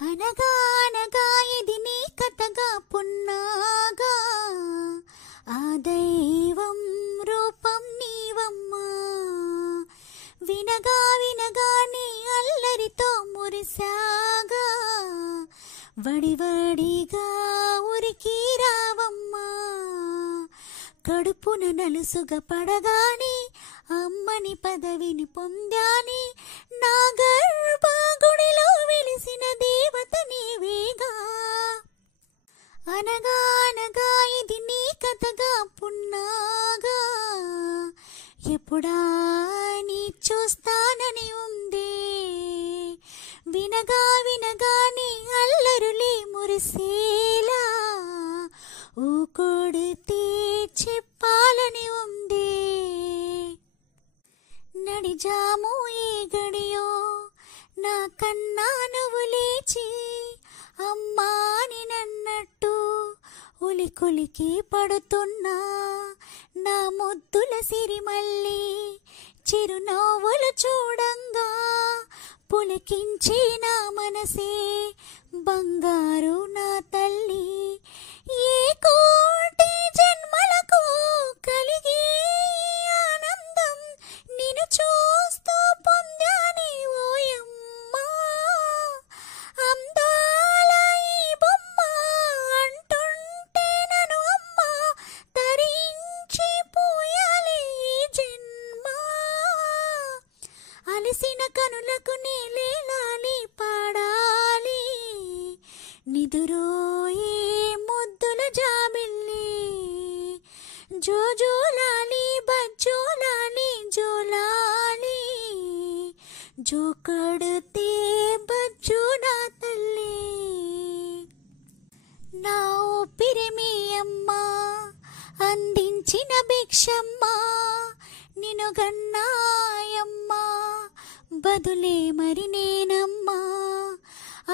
అనగా అనగా ఇది నీ కథగా పున్నాగా ఆ దైవం రూపం నీవమ్మా. వినగా వినగా నీ అల్లరితో మురిసాగా వడివడిగా ఉరికి రావమ్మా. కడుపున నలుసుగా పడగాని అమ్మని పదవిని పొందాని నా గర్భగుడిలో వెలిసిన దేవత నీవేగా. అనగా అనగా ఇది నీ కథగా పున్నాగా ఎప్పుడా నీ చూస్తానని ఉందే. వినగా వినగా నీ అల్లరులే మురిసేలా ఊకొడితే చెప్పాలని ఉందే. నడిజాము ఏ గడియో నా కన్నా నువ్వు లేచి అమ్మాని నన్నట్టు ఉలికులికి పడుతున్నా నా ముద్దుల సిరిమల్లి చిరునవ్వులు చూడంగా పులకించే నా మనసే బంగారు నా తల్లి. ఏ కోటి జన్మలకు కలిగే ఆనందం నిన్ను చూస్తూ పొందాని ఓయమ్మా. అందాల ఈ బొమ్మ అంటుంటే నన్ను అమ్మ తరించి పోయాలి జన్మ. అలసిన కనులకు నేలేలాలి పాడాలి నిదురోయే ముద్దుల జాబిల్లి. జోజోలాలి బజ్జోలాలి జోలాలి జో కడితే బజ్జో నా తల్లి. నా ఊపిరిమి అమ్మా అందించిన భిక్షమ్మా నిన్ను గన్నాయమ్మా బదులే మరి నేనమ్మా.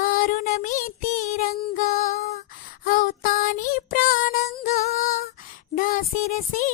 ఆరుణమీ తీరంగా అవుతాని ప్రాణంగా నా శిరసే